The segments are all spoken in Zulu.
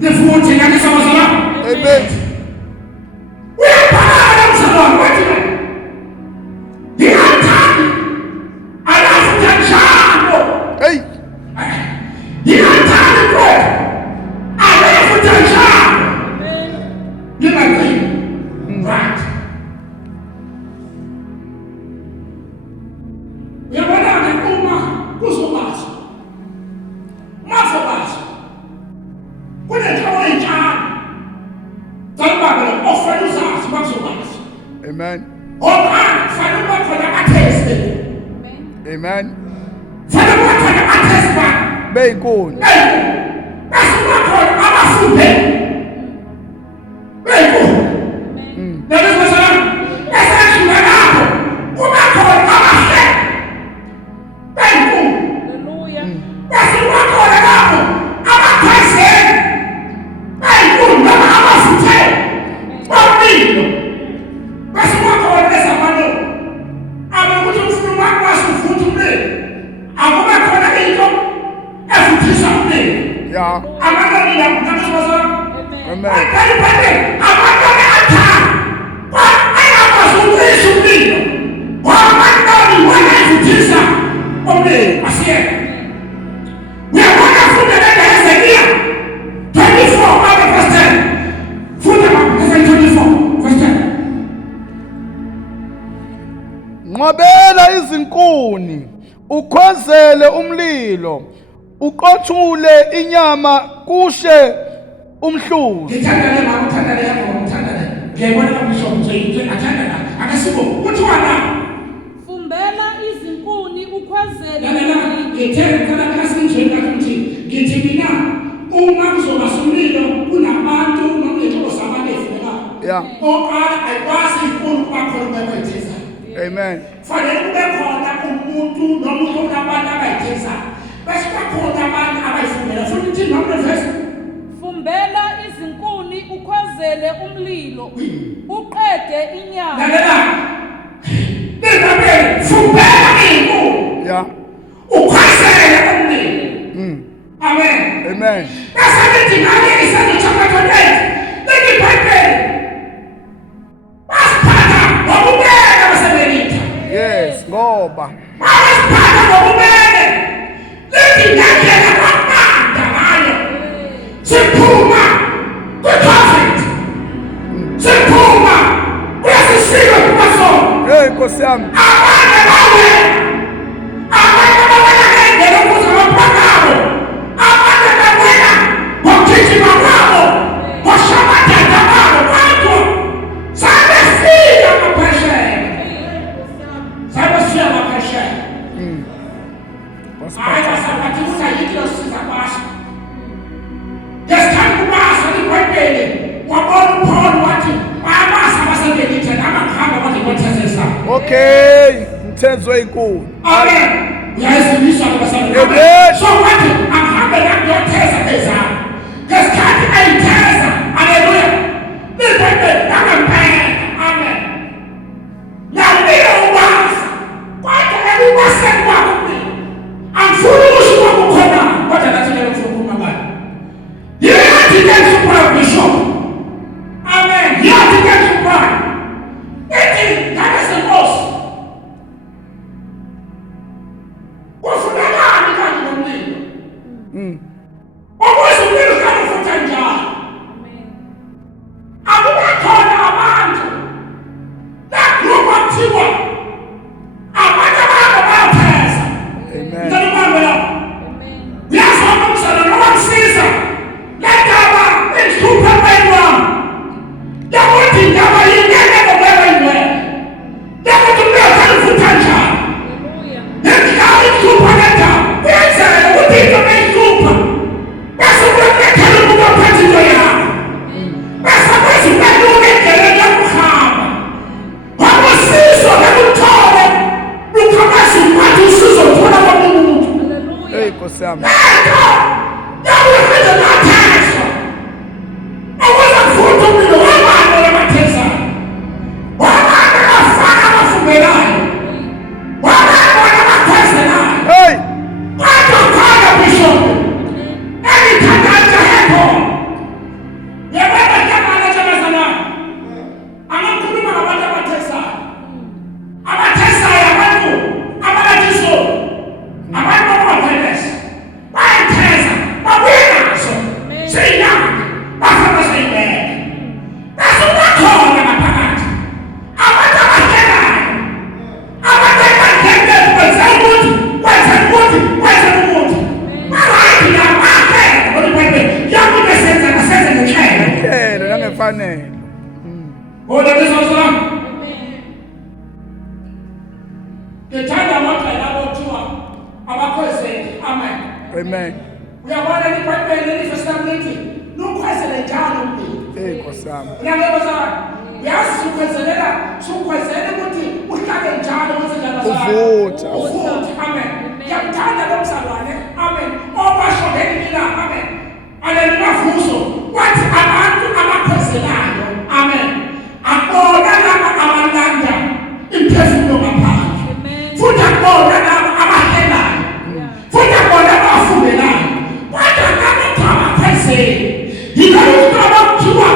The food, Amen. Amen. Beyikoni. Yeah. Nqabela izinkuni, ukhwezele umlilo, uqothule inyama kushe umhluzi. Ngithanda le mama, uthanda le yakho, ngithanda le. Ngiyabona kabisho mtshayile, athanda la. Akasibo, uthi wena. Fumbela izinkuni ukhwezele. La, ngithanda kana kasinjeni kathi ngithi mina uma kuzoba somlilo kunabantu nomlilo osabalefu la. Yeah. Oqala ayikwazi inkulu bakhona bayithesa. Amen. Fanele kube khona umuntu nomuntu onabantu abayithesa. Bese bakhona abantu abayifundela. Futhi uthi noma verse fumbela izinkuni ukhwezele umlilo uqede inyama. Lalela. Ninabe fumbela izinkuni. Yeah. Ukhwezele umlilo. Amen. Amen. Bese nithi ngale isandla chapter 8. Nithi Bible. Basiphatha ngobubele abasebenzi. Yes, ngoba. Basiphatha ngobubele. Nithi ngakela kwamanda ngayo. Siphuma kwi-COVID. Siphuma kuyasisika kumasonto. Hey, Nkosi yami. Abanye bawe. Abanye babona ngendlela ukuze baphakame. Abanye babona ngokugijima kwabo. Ngoshabathatha kwabo. Bantu sabefika amaphesheya. Sabefika amaphesheya. Hayi basabathi usayithi yosiza kwasho. Ngesikhathi kubasa liBhayibheli wabona uPaul wathi bayabasa abasebenzi namakhamba bathi bathezesa. Okay, mthenzo enkulu. Amen. Uyayizimiswa abasebenzi. Amen. So wathi ahambe la kuyotheza ezabo. Ngesikhathi ayitheza, haleluya. liBhayibheli langempela. Amen. Nalibile ubasa. Kodwa ekubaseni kwakho mina angifuni ukusho kwakukhona kodwa nathi ngeke ngifuna ukukhuluma ngayo. Yathi ke super bishop. Amen. Yathi ke super. Ethi ngake senkosi. Kufunekani kanti nomlilo? Okwezo umlilo kanti futhi njalo. Akubakhona abantu. La group athiwa abantu abayapheza. Amen. Ngiyabamba la. Uyazama umsana noma msiza. Lendaba ihlupha bayibona. Yakuthi indaba yingeke ngoba yingwe. Yakuthi umlilo kanifutha njalo. Nendaba ihlupha lendaba. Uyenzela ukuthi into beyihlupha. Bese kuyakhela umuntu ophethe into yakho. Bese kwenza ubeluke endleleni yokuhamba. Wakusizwa ngekuthole. Lukhamasa umpathi usizo uthola komuntu. Hey, Nkosi yami. Hey. Oh, that is awesome. Ngithanda amagqala labo kuthiwa abakhwezeli. Amen. Amen. Uyabona iBhayibheli liFestament lithi lukhwezele njalo umlilo. Nkosi yami. Uyangena sana. Uyazi sukhwezelela ukuthi uhlale njalo njalo Uvutha. Amen. Ngiyamthanda lo mzalwane. Amen. Obasho ngelila. Amen. Aleluya. Wathi abantu abakhwezelayo. Amen. Akona laba abalanda imphefumulo ngaphandle. Futhi akona laba abahelayo. Futhi akona abafundelayo. Kodwa laba abakhwezeli. Yilabo abakuthiwa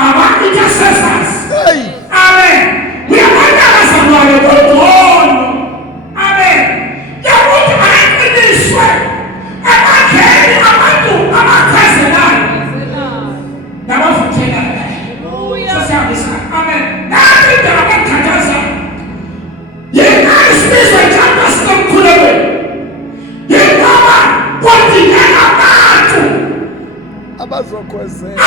aba-intercessors. Amen. Uyabona bazalwane kodwa. Amen. Yakuthi ayiqiniswe abakheli abantu abakhwezelayo. Nabavuthelayo. Sasiyabisa. Amen. Nathi indaba ekhathaza. Yena isibizwa njalo sinomkhuleko. Yingoba kudingeka abantu abazokhwezela.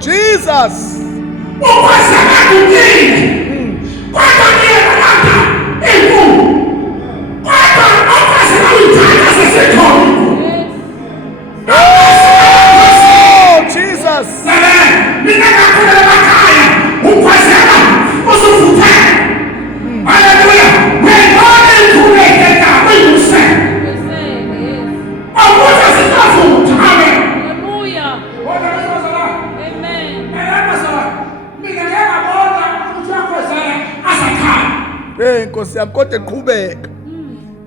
Jesus. Nkosi yami kodwa eqhubeka.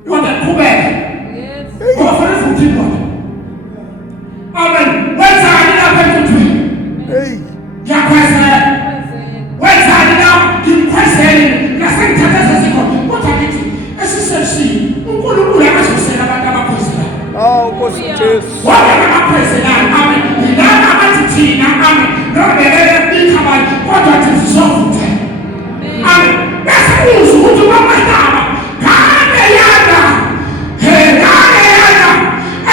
Kodwa eqhubeka. Yes. Ufuna futhi kodwa. Amen. Wenzani lapha emthweni? Hey. Ngiyakhwezela. Wenzani lapha? Ngimkhwezele. Ngasengithatha sesikho. Kodwa ngithi esiseshini uNkulunkulu akazosela abantu abakhwezelayo. Nkosi Jesu. Wona abakhwezelayo. Amen. Yilabo abathi thina. Amen. Nobelele ikhabani kodwa thina sizovutha. Amen. Bese ukuthi bamadaba ngane yana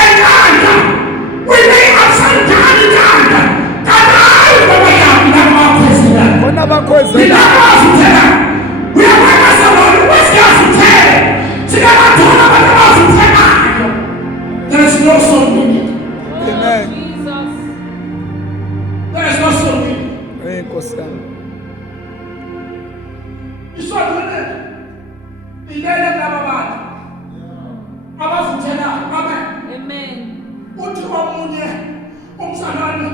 enganda wena asantani kanda kanayi bamadaba nabakhwezela bona bakhwezela bavuthela uyabona sabona wesiyavuthela sinabathola abantu abavuthelayo. There is no soul in it. Amen. There is no soul in it. Nkosi yami. Isonile ilele kulaba bantu abavuthelayo. Amen. Amen. Uthi omunye umzalwane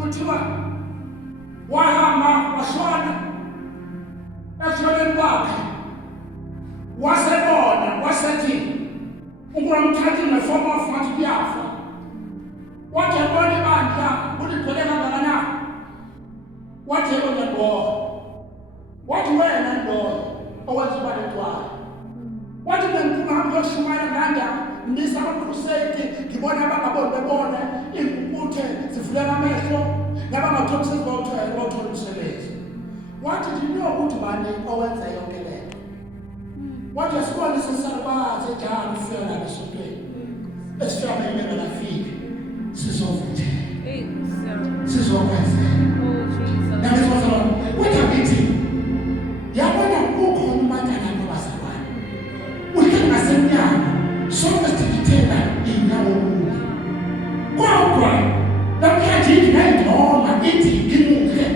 kuthiwa wahamba washona eshoneni kwakhe wasebona wasethi uNkulunkulu ngefomo of kuyafa. Wathi ebona ibandla uligcwele kangakanani. Wathi uyabona. Wathi wena ndoda owenza ubalekwayo. Wathi bengiphuma uyoshumayela nganda ngisa abakhuseti ngibona abangaboni bebona inkukuthe zivulela amehlo nabangathola sezibawuthola umsebenzi. Wathi ndino ukuthi bani owenza yonke lento. Wathi asikole sisalubaze njalo ufika la esontweni. Esifika bemele nafika sizovutha. Sizokwenza. Oh Jesus. Namazwana wethu bithi yabona kukhona umatana nobazalwane uhleli ngasemnyango sonke sidithela inyawo kodwa namhlanje ithi nayingoma ithi ngimuhle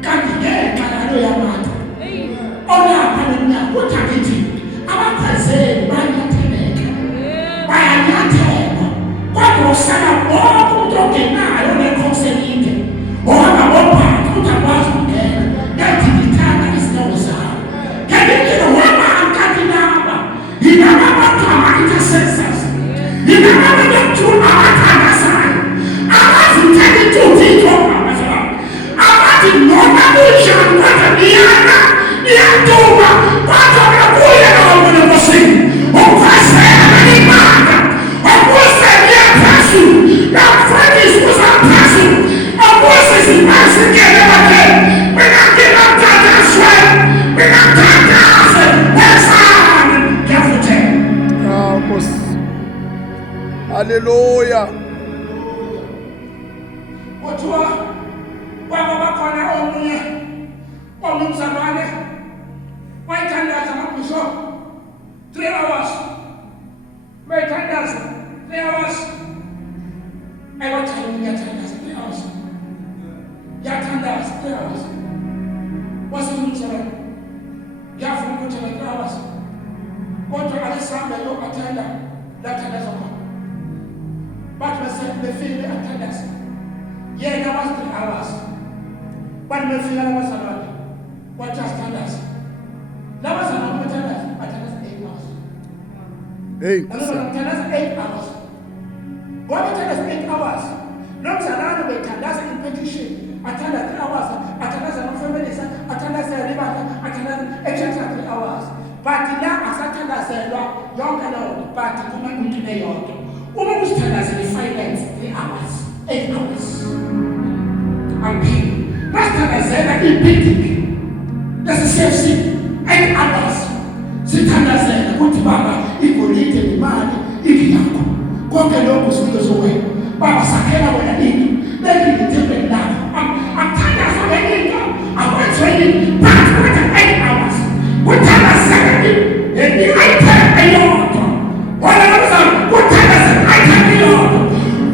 kanti ngenxa yalo yabantu olapha nemnyango uthi akithi abakhwezeli bayatheleka bayanyathela kodwa usala bonke umuntu ongenayo nekhoselinde ohamba bophansi ukuthi akwazi ukungena ngathi ngithanda izinyawo zawo. Ngeke wama ankatinaba yinaba abantu ama-intercessors yinaba abantu abathandazayo abavuthela intutho abathi noma kunjani kodwa niyana niyatuma kodwa kubuye nawomuntu enkosini ukhwezela imanda ukuze niye phezulu namfundisi uzapha Hallelujah. Kuthiwa kwaba bakhona omunye omnumzane wayithandaza amabhishop 3 hours. Wayithandaza 3 hours. Ayewathatha ngiyathandaza 3 hours. Ngiyathandaza 3 hours. Wasemnumzane ngiyafuna ukuthi 3 hours. Kodwa alisambe lo athanda lathandaza khona. But befile athandaza. Yeah, that was 3 hours. But befile abazalwane wathandaza. Labazalwane bathandaza 8 hours. Hey. Bathandaza 8 hours. Ngoba bathandaza 8 hours. Nomzalwane bethandaza impetition. Athandaza 3 hours. Athandaza amafamilies. Athandaza libandla. Athandaza extra 3 hours. But la asathandazelwa yonke leyo but kuma umuntu eyodwa. Uma kusithandaza finance 3 hours, 8 hours. Amen. Basithandazela iBitic. CFC 8 hours. Sithandazela ukuthi baba igolide imali ikiyakho. Konke lokho sikuzokwena. Baba sakhela wena into. Lekithembe lakho. Akuthandaza into. Akwenzweni but 8 hours. Kuthandazela item eyodwa. Wala namazana kuthandazela item eyodwa.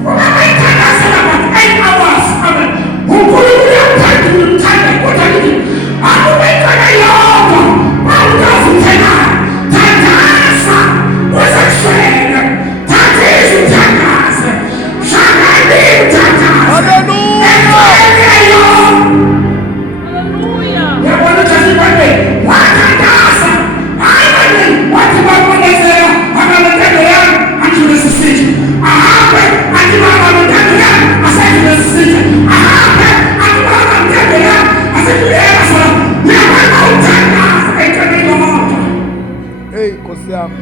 Uma bayithandazela about 8 hours. Amen. Unkulunkulu uyathanda ukuthanda kodwa lithi akubekana yodwa. Mawukavuthena. Thandaza kuzakushela. Thandiza uthandaze. Shangani uthandaze. Hallelujah. Hallelujah. Yabona ukuthi bane wathandaza. Hayi wathi babonezela abalethelo yami anjulesisithi. Ahambe athi babalethelo yami asajulesisithi. Ahambe athi babalethelo yami asajulesisithi. Yabona uthandaza eceleni komuntu. Hey, Nkosi yami.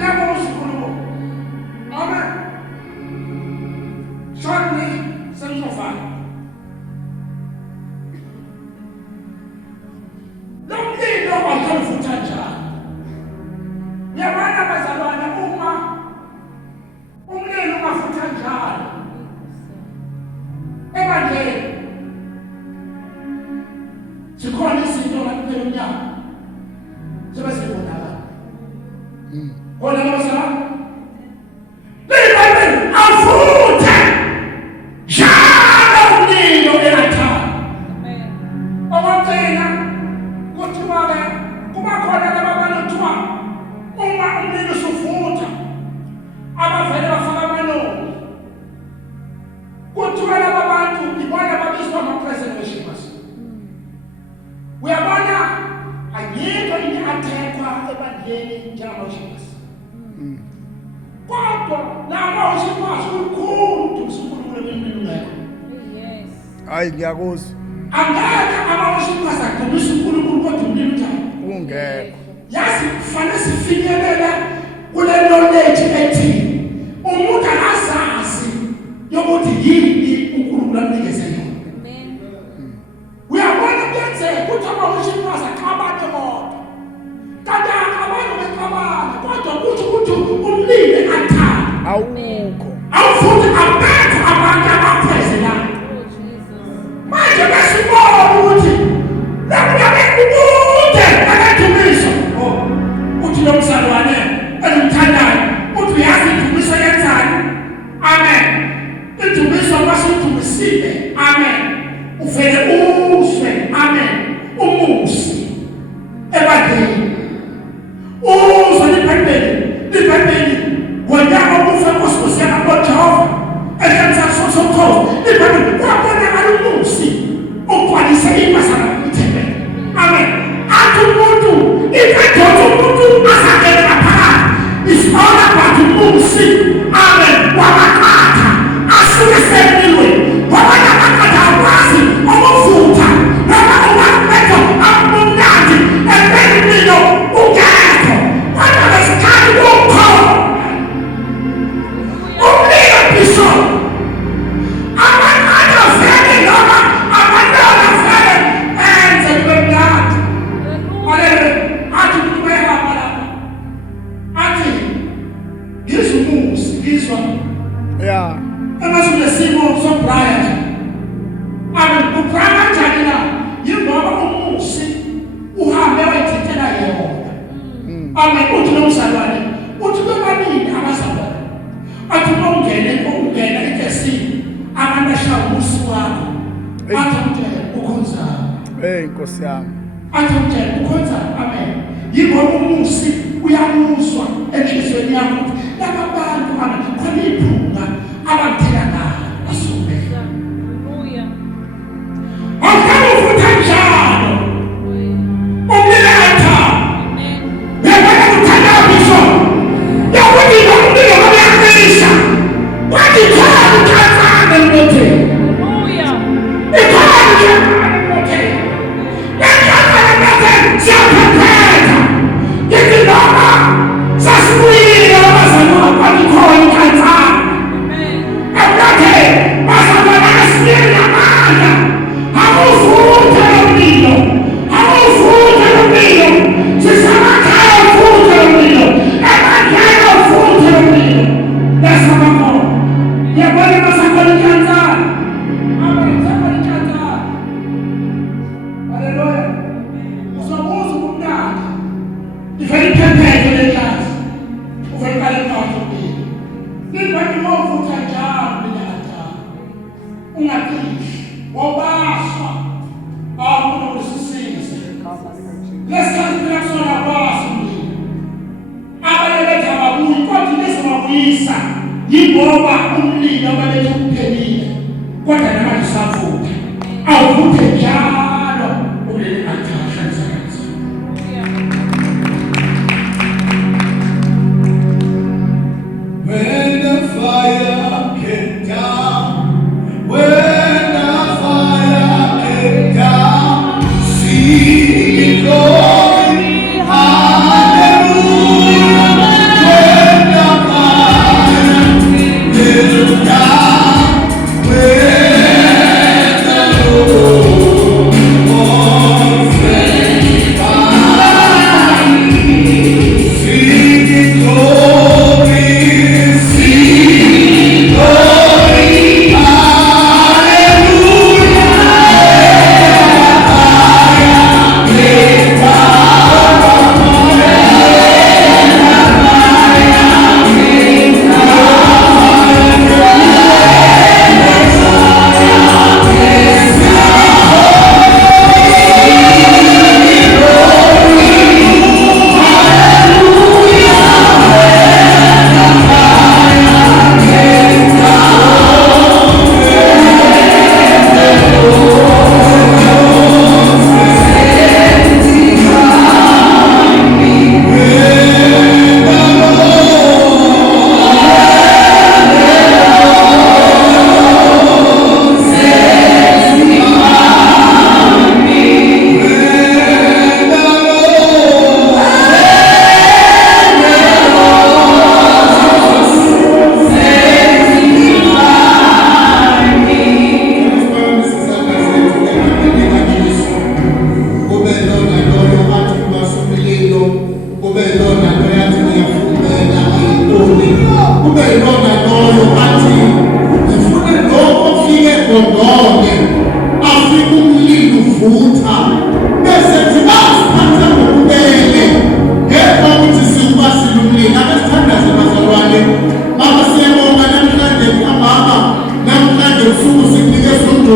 Yabona usikhulumo. Amen. Shortly sengizofana. Lomlilo wathomfutha njalo. Yabona abazalwane uma umlilo ungafutha njalo. Ebandleni. Zikhona izinto ngaphela umnyaka. Zobe sibonakala. Bona abazalwane. Libandleni afuthe. Njalo umlilo eyathana. Amen. Okwenzeka kuthiwa-ke kuba khona laba banothiwa uma umlilo usuvutha abavele bafaka amanoni. Kuthiwa laba bantu ibona babizwa ama-preservationists. Uyabona ayikho into athekwa ebandleni njengama-worshipers. Kodwa lama-worshipers ulukhulu usunkulunkulu emini ungekho. Yes. Hayi ngiyakuzwa. Angeke ama-worshipers adumise unkulunkulu kodwa umlilo njalo. Ungekho. Yazi kufanele sifinyelele kule knowledge ethi umuntu akazazi yokuthi yini uNkulunkulu amnikeze yona. Amen. Uyabona kuyenzeka ukuthi ama-worshipers axabane bodwa. Kanti akabani bexabana kodwa kuthi ukuthi umlilo athanda. Awukho. Awufuthi abethe abantu abakhwezelayo. Oh Jesus. Manje besibona ukuthi nakuyabe kude akadumiso. Uthi lo mzalwane engimthandayo uthi uyazi indumiso yenzani. Amen. Indumiso masidumisile. Amen. Uvele uzwe. Amen. Umusi ebandleni. Uzwe libhebheli ngonyaka okufa Nkosi yami Jehova ehlalisana sosokhozo libhebheli kwabonakala umusi ugcwalise impazana ithembele. Amen. Athi umuntu ikadonsa umuntu azangene ngaphakathi. It's all about umusi. Amen. Wabaqatha asuke semlilweni wabanye abaqatha akwazi ukuvuka ngizumusi ngizwa Yeah. emasulesimo sobraya nje ubraya kanjani na yingoba umusi uhambe wayithethela yona uthi nomzalwane uthi bebabili abazalwane athi ungena ekesini abantu ashaya umusi wakho athi umtshela ukhonza Hey Nkosi yami. athi umtshela ukhonza amen yingoba umusi uyamuzwa enhliziyweni yakho ukuthi laba bantu khona iphunga abakuthela ngalo asuke Hallelujah. awukabe ufutha njalo umlilatha Amen. ngeke kuthandabiso yokuthi nokumbilo kwabeyakulisha wathi khona uthathane emotheni Hallelujah. ikhona emotheni yakhathana emotheni siyaphepheza ngithi noma sasibuyile abazali wakho wathi khona ikhansana Amen. Abrate, pasando la sierra mala. Abufuta lo mío. Abufuta lo mío. Se sabacaron futa lo mío. Evangelio futa lo mío. Esa mamá. Y ahora nos sacó el cantar. Ahora sacó el cantar. Aleluya. Somos un nada. Y fue el cantar de la casa. Fue el cantar de mí. Nilibani mawufuta njalo minata ungakishi wabasha akuna kusisiza lesikhathi phela kusona kwasa umlilo abanye bethi ababuyi kodwa bezobabuyisa yingoba umlilo abalethe uphelile kodwa namanje usafutha awuvuthe njalo kuleli altar emsakazi. When the fire came down, when the fire came down, sing glory, hallelujah. When the fire came down, when the Lord was singing glory. Namhlanje usuku siphike sonke